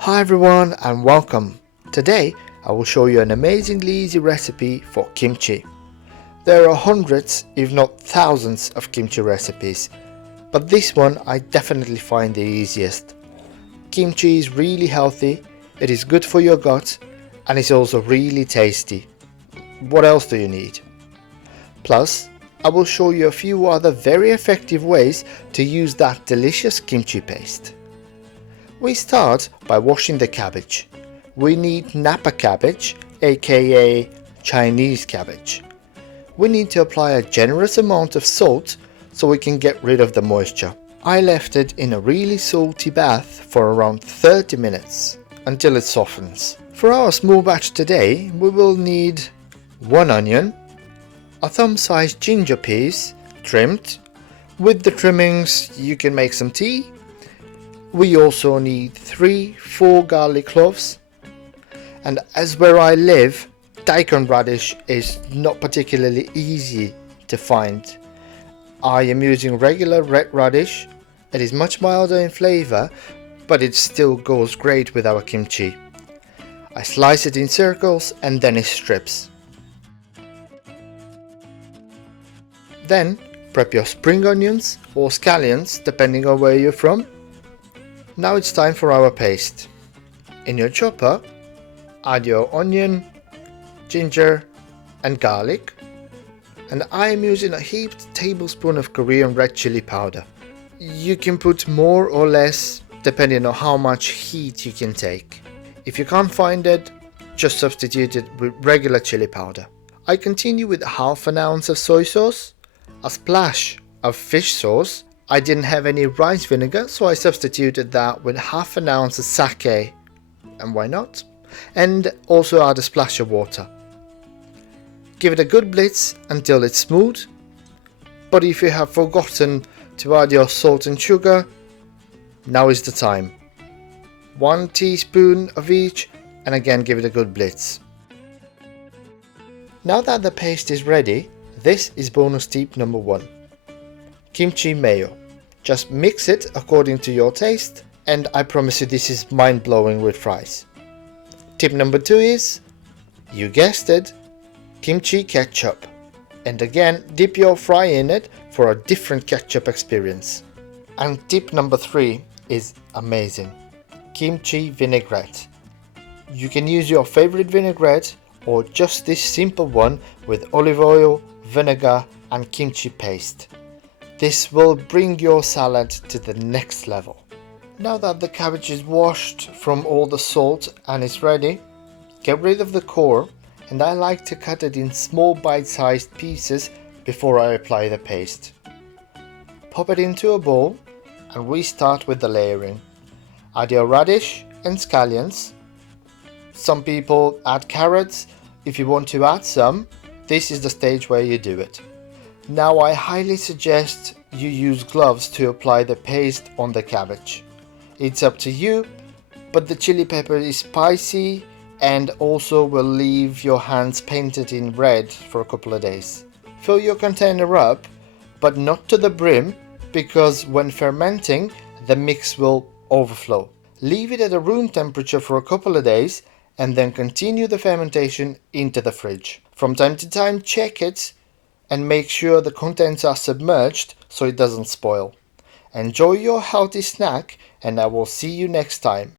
Hi everyone and welcome. Today I will show you an amazingly easy recipe for kimchi. There are hundreds if not thousands of kimchi recipes, but this one I definitely find the easiest. Kimchi is really healthy, it is good for your gut and it's also really tasty. What else do you need? Plus, I will show you a few other very effective ways to use that delicious kimchi paste. We start by washing the cabbage. We need Napa cabbage, aka Chinese cabbage. We need to apply a generous amount of salt so we can get rid of the moisture. I left it in a really salty bath for around 30 minutes until it softens. For our small batch today, we will need 1 onion, a thumb-sized ginger piece, trimmed. With the trimmings you can make some tea. We also need 3-4 garlic cloves, and as where I live, daikon radish is not particularly easy to find. I am using regular red radish. It is much milder in flavour, but it still goes great with our kimchi. I slice it in circles and then in strips. Then prep your spring onions or scallions depending on where you're from. Now it's time for our paste. In your chopper, add your onion, ginger and garlic, and I am using a heaped tablespoon of Korean red chili powder. You can put more or less depending on how much heat you can take. If you can't find it, just substitute it with regular chili powder. I continue with half an ounce of soy sauce, a splash of fish sauce. I didn't have any rice vinegar, so I substituted that with half an ounce of sake, and why not? And also add a splash of water. Give it a good blitz until it's smooth, but if you have forgotten to add your salt and sugar, now is the time. 1 teaspoon of each, and again give it a good blitz. Now that the paste is ready, this is bonus tip number 1. Kimchi mayo. Just mix it according to your taste, and I promise you this is mind-blowing with fries. Tip number 2 is, you guessed it, kimchi ketchup. And again, dip your fry in it for a different ketchup experience. And tip number 3 is amazing. Kimchi vinaigrette. You can use your favorite vinaigrette or just this simple one with olive oil, vinegar and kimchi paste. This will bring your salad to the next level. Now that the cabbage is washed from all the salt and is ready, get rid of the core, and I like to cut it in small bite-sized pieces before I apply the paste. Pop it into a bowl and we start with the layering. Add your radish and scallions. Some people add carrots. If you want to add some, this is the stage where you do it. Now I highly suggest you use gloves to apply the paste on the cabbage. It's up to you, but the chili pepper is spicy and also will leave your hands painted in red for a couple of days. Fill your container up, but not to the brim, because when fermenting the mix will overflow. Leave it at a room temperature for a couple of days and then continue the fermentation into the fridge. From time to time check it and make sure the contents are submerged so it doesn't spoil. Enjoy your healthy snack and I will see you next time.